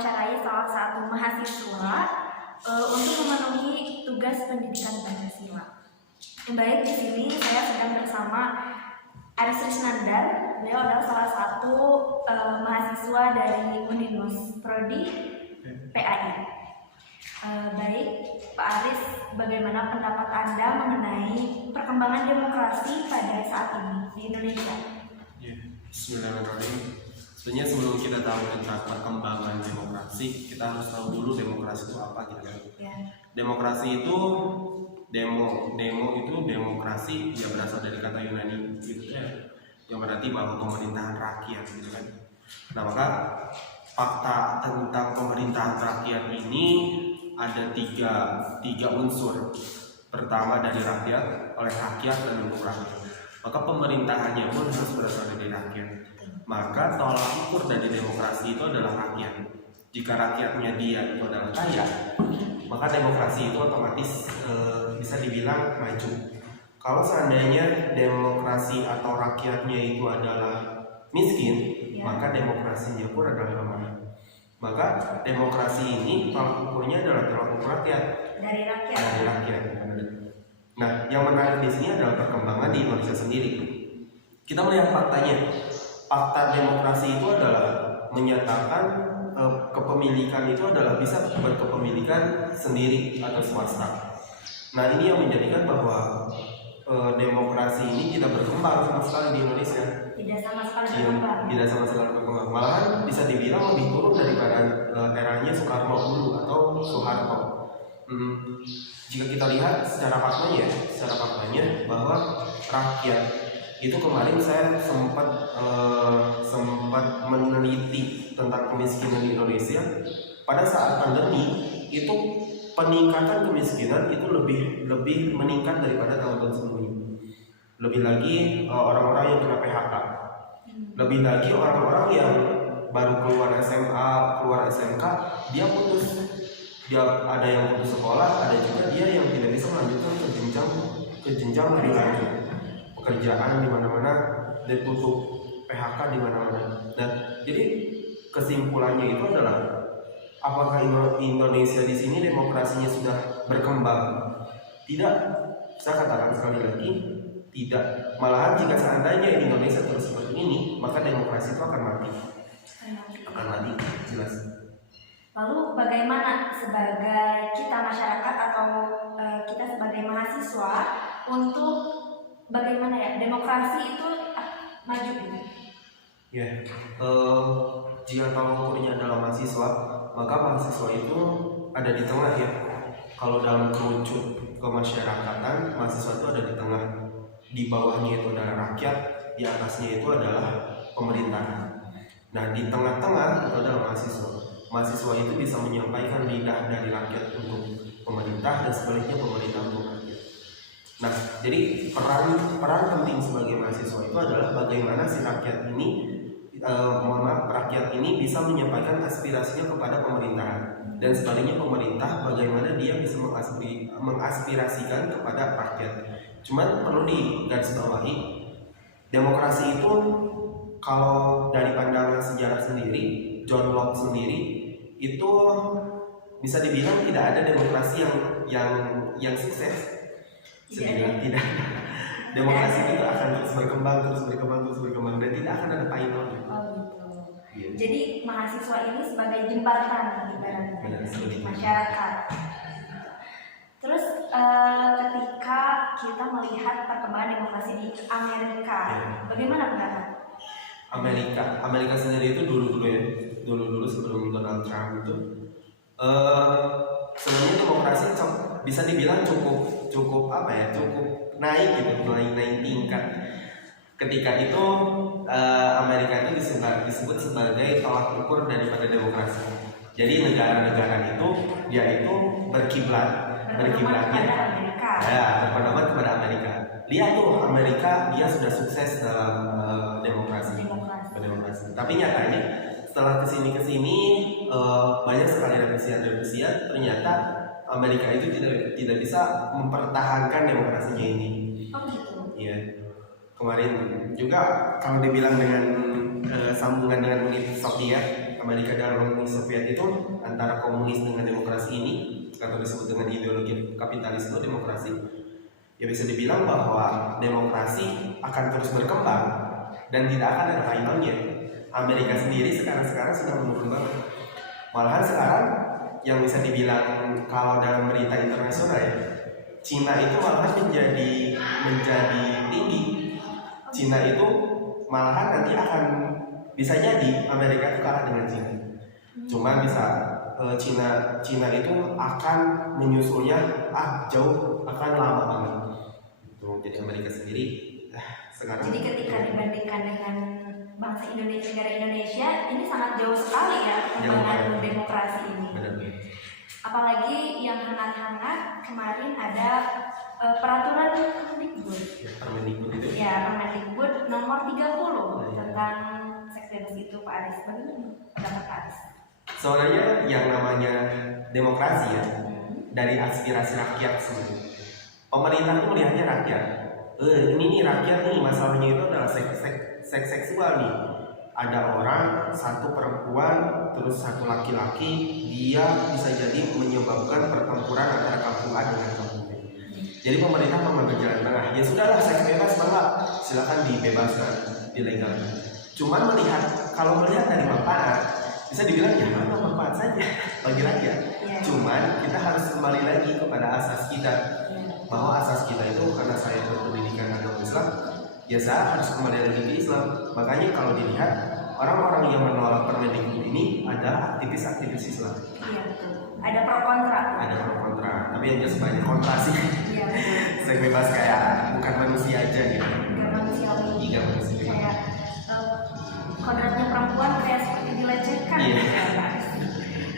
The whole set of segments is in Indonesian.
mewawancarai salah satu mahasiswa untuk memenuhi tugas pendidikan Pancasila. Baik, di sini saya sedang bersama Aris Risnandar. Beliau adalah salah satu mahasiswa dari Uninus Prodi PAI. Baik, Pak Aris, bagaimana pendapat Anda mengenai perkembangan demokrasi pada saat ini di Indonesia? Ya, bismillahirrahmanirrahim. Sebenarnya sebelum kita tahu tentang perkembangan demokrasi, kita harus tahu dulu demokrasi itu apa gitu kan. Ya. Demokrasi itu demo itu demokrasi yang berasal dari kata Yunani gitu ya, yang berarti bahwa pemerintahan rakyat gitu kan. Nah, maka fakta tentang pemerintahan rakyat ini ada tiga unsur. Pertama dari rakyat, oleh rakyat, dan untuk rakyat. Maka pemerintahannya pun harus berasal dari rakyat. Maka tolak ukur dari demokrasi itu adalah rakyat. Jika rakyatnya dia itu adalah kaya, maka demokrasi itu otomatis bisa dibilang maju. Kalau seandainya demokrasi atau rakyatnya itu adalah miskin, Ya. maka demokrasinya pun adalah lemah. Maka demokrasi ini tolak ukurnya adalah tolak ukur rakyat. Dari rakyat. Dari rakyat. Nah, yang menarik di sini adalah perkembangan di Indonesia sendiri. Kita melihat faktanya. Fakta demokrasi itu adalah menyatakan kepemilikan itu adalah bisa berkepemilikan sendiri atau swasta. Nah, ini yang menjadikan bahwa demokrasi ini tidak berkembang sama sekali di Indonesia. Tidak sama sekali berkembang. Tidak sama sekali berkembang. Malahan bisa dibilang lebih turun daripada eranya Soekarno dulu atau Soeharto. Jika kita lihat secara faktanya bahwa rakyat itu kemarin saya sempat meneliti tentang kemiskinan di Indonesia. Pada saat pandemi itu peningkatan kemiskinan itu lebih meningkat daripada tahun-tahun sebelumnya. Lebih lagi orang-orang yang kena PHK. Lebih lagi orang-orang yang baru keluar SMA, keluar SMK, dia putus. Dia ada yang putus sekolah, ada juga dia yang tidak bisa melanjutkan ke jenjang lebih lanjut. Pekerjaan di mana-mana dan tutup, PHK di mana-mana. Nah, jadi kesimpulannya itu adalah apakah Indonesia di sini demokrasinya sudah berkembang? Tidak. Saya katakan sekali lagi, tidak. Malahan jika seandainya Indonesia terus seperti ini, maka demokrasi itu akan mati. Akan mati, jelas. Lalu bagaimana sebagai kita masyarakat atau kita sebagai mahasiswa untuk bagaimana ya demokrasi itu maju gitu? Ya, jika tolak ukurnya adalah mahasiswa, maka mahasiswa itu ada di tengah ya. Kalau dalam kerucut kemasyarakatan, mahasiswa itu ada di tengah. Di bawahnya itu adalah rakyat, di atasnya itu adalah pemerintah. Nah, di tengah-tengah itu adalah mahasiswa. Mahasiswa itu bisa menyampaikan lidah dari rakyat untuk pemerintah dan sebaliknya pemerintah untuk rakyat. Nah, jadi peran penting sebagai mahasiswa itu adalah bagaimana si rakyat ini bisa menyampaikan aspirasinya kepada pemerintahan, dan sebaliknya pemerintah bagaimana dia bisa mengaspirasikan kepada rakyat. Cuman perlu digarisbawahi, demokrasi itu kalau dari pandangan sejarah sendiri, John Locke sendiri itu bisa dibilang tidak ada demokrasi yang sukses. Tidak. Demokrasi itu akan terus berkembang dan tidak akan ada finalnya. Oh gitu. Ya. Jadi mahasiswa ini sebagai jembatan ibaratnya masyarakat. Terus ketika kita melihat perkembangan demokrasi di Amerika, bagaimana pendapat? Amerika sendiri itu dulu sebelum Donald Trump itu sebenarnya demokrasi bisa dibilang cukup naik tingkat. Ketika itu Amerika itu disebut sebagai tolak ukur daripada demokrasi. Jadi negara-negara itu dia itu berkiblatnya berpendapat kepada Amerika. Lihat tuh Amerika dia sudah sukses dalam demokrasi. Tapi nyatanya setelah kesini banyak sekali revisi, ternyata Amerika itu tidak bisa mempertahankan demokrasinya ini. Oh gitu. Iya. Kemarin juga kalau dibilang dengan sambungan dengan Uni Soviet, Amerika dan Uni Soviet itu antara komunis dengan demokrasi ini atau disebut dengan ideologi kapitalisme demokrasi, ya bisa dibilang bahwa demokrasi akan terus berkembang dan tidak akan ada kaitannya. Amerika sendiri sekarang sudah menurun banget. Malahan sekarang yang bisa dibilang kalau dalam berita internasional ya, Cina itu malahan menjadi tinggi. Cina itu malahan nanti akan bisa jadi Amerika itu kalah dengan Cina. Cuma bisa Cina itu akan menyusulnya jauh, akan lama banget. Jadi Amerika sendiri sekarang. Jadi ketika dibandingkan dengan bangsa Indonesia, negara Indonesia, ini sangat jauh sekali ya perkembangan demokrasi ini. Benar. Apalagi yang hangat-hangat kemarin ada peraturan Kemendikbud. Permendikbud itu. Ya, Permendikbud nomor 30 tentang seks bebas itu, Pak Aris. Bagaimana pendapat Pak Aris? Soalnya yang namanya demokrasi ya, dari aspirasi rakyat sendiri. Pemerintah itu melihatnya rakyat. Ini nih rakyat nih, masalahnya itu adalah seks seksual nih. Ada orang, satu perempuan, terus satu laki-laki, dia bisa jadi menyebabkan pertempuran antara kampung A dengan kampung B. Jadi pemerintah mengambil jalan tengah. Ya sudahlah, seks bebas Pak, silakan dibebaskan, dilegalkan. Cuman kalau melihat dari manfaat, bisa dibilang ya manfaat saja bagi rakyat. Cuman kita harus kembali lagi kepada asas kita, bahwa asas kita itu karena saya berpendidikan agama Islam, ya saya harus kembali lagi ke Islam. Makanya kalau dilihat orang-orang yang menolak Permendikbud ini adalah aktivis-aktivis Islam. Iya betul. Ada pro kontra. Ada pro kontra, tapi yang jelas banyak kontra sih. Iya betul. Seks bebas kayak bukan manusia aja gitu. Gak manusiawi. Iya manusia. Kayak kodratnya perempuan kayak seperti dilecehkan. Iya. Pak Aris.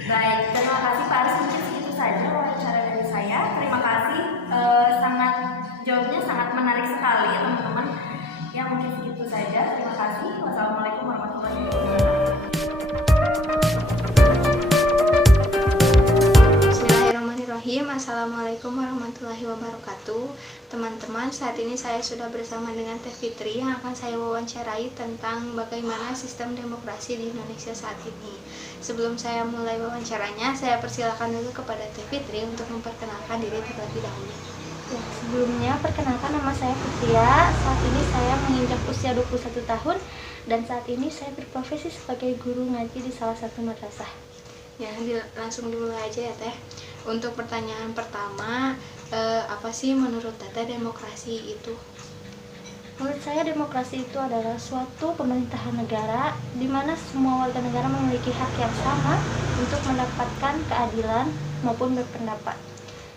Baik, terima kasih Pak Aris. Mungkin segitu saja wawancara dari saya. Terima kasih. Jawabnya sangat menarik sekali ya teman-teman. Ya mungkin segitu saja. Terima kasih. Wassalamualaikum warahmatullahi wabarakatuh. Bismillahirrahmanirrahim. Assalamualaikum warahmatullahi wabarakatuh. Teman-teman, saat ini saya sudah bersama dengan Teh Fitri yang akan saya wawancarai tentang bagaimana sistem demokrasi di Indonesia saat ini. Sebelum saya mulai wawancaranya, saya persilakan dulu kepada Teh Fitri untuk memperkenalkan diri terlebih dahulu. Ya, sebelumnya perkenalkan, nama saya Fitia. Saat ini saya menginjak usia 21 tahun dan saat ini saya berprofesi sebagai guru ngaji di salah satu madrasah. Ya, langsung dimulai aja ya Teh. Untuk pertanyaan pertama, apa sih menurut Teteh demokrasi itu? Menurut saya demokrasi itu adalah suatu pemerintahan negara di mana semua warga negara memiliki hak yang sama untuk mendapatkan keadilan maupun berpendapat.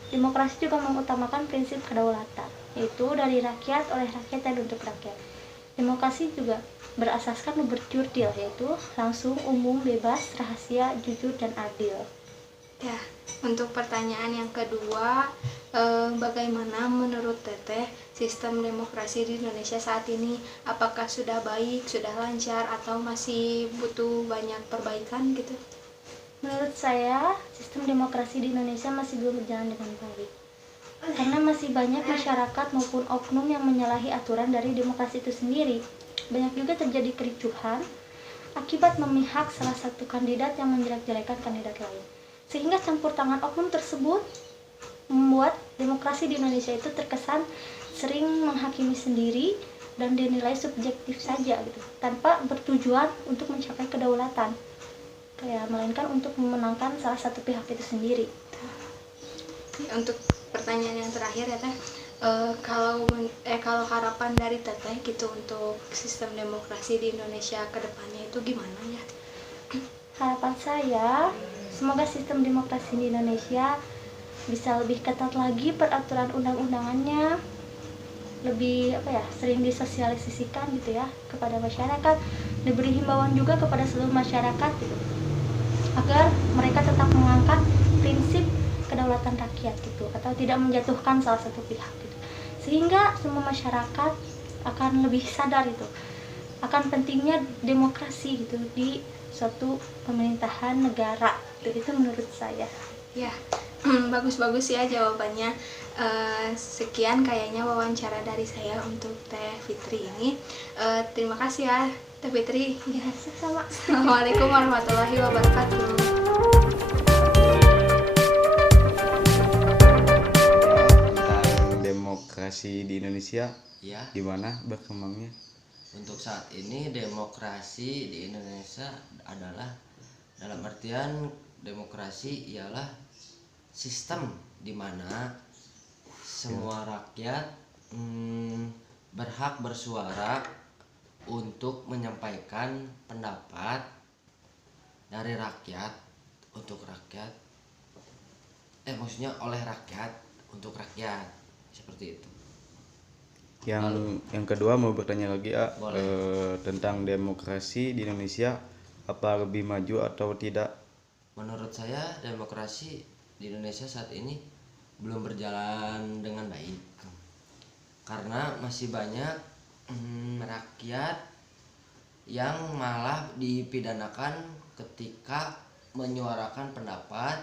Demokrasi juga mengutamakan prinsip kedaulatan, yaitu dari rakyat, oleh rakyat, dan untuk rakyat. Demokrasi juga berasaskan berjurdil, yaitu langsung, umum, bebas, rahasia, jujur, dan adil. Ya, untuk pertanyaan yang kedua, bagaimana menurut Teteh sistem demokrasi di Indonesia saat ini? Apakah sudah baik, sudah lancar, atau masih butuh banyak perbaikan gitu? Menurut saya, sistem demokrasi di Indonesia masih belum berjalan dengan baik. Karena masih banyak masyarakat maupun oknum yang menyalahi aturan dari demokrasi itu sendiri. Banyak juga terjadi kericuhan akibat memihak salah satu kandidat yang menjelek-jelekan kandidat lain. Sehingga campur tangan oknum tersebut membuat demokrasi di Indonesia itu terkesan sering menghakimi sendiri dan dinilai subjektif saja gitu, tanpa bertujuan untuk mencapai kedaulatan. Melainkan untuk memenangkan salah satu pihak itu sendiri. Untuk pertanyaan yang terakhir ya Teh, kalau harapan dari Teteh gitu untuk sistem demokrasi di Indonesia ke depannya itu gimana ya? Harapan saya, semoga sistem demokrasi di Indonesia bisa lebih ketat lagi peraturan undang-undangannya, lebih sering disosialisasikan gitu ya kepada masyarakat, diberi himbauan juga kepada seluruh masyarakat gitu, agar mereka tetap mengangkat prinsip kedaulatan rakyat gitu, atau tidak menjatuhkan salah satu pihak gitu, sehingga semua masyarakat akan lebih sadar itu akan pentingnya demokrasi gitu di suatu pemerintahan negara. Itu menurut saya. Ya, Bagus-bagus ya jawabannya. Sekian kayaknya wawancara dari saya untuk Teh Fitri ini. Terima kasih ya Teh Fitri. Ya, sama. Assalamualaikum warahmatullahi wabarakatuh. Tentang demokrasi di Indonesia, Ya, gimana berkembangnya? untuk saat ini demokrasi di Indonesia adalah dalam artian demokrasi ialah sistem di mana semua rakyat berhak bersuara untuk menyampaikan pendapat dari rakyat untuk rakyat, maksudnya oleh rakyat untuk rakyat, seperti itu. Yang kedua mau bertanya lagi Boleh. tentang demokrasi di Indonesia, apa lebih maju atau tidak? Menurut saya demokrasi di Indonesia saat ini belum berjalan dengan baik karena masih banyak rakyat yang malah dipidanakan ketika menyuarakan pendapat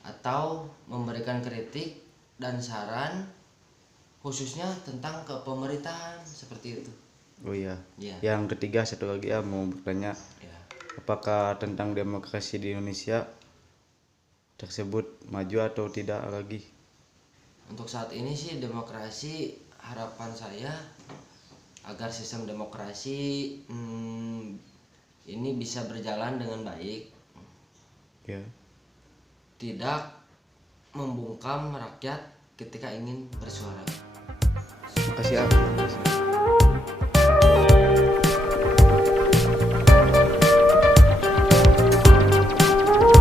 atau memberikan kritik dan saran khususnya tentang kepemerintahan seperti itu. Oh iya. Ya. Yang ketiga satu lagi mau bertanya, Ya. apakah tentang demokrasi di Indonesia tersebut maju atau tidak lagi? Untuk saat ini sih demokrasi, harapan saya agar sistem demokrasi ini bisa berjalan dengan baik, Ya. tidak membungkam rakyat ketika ingin bersuara. Makasih.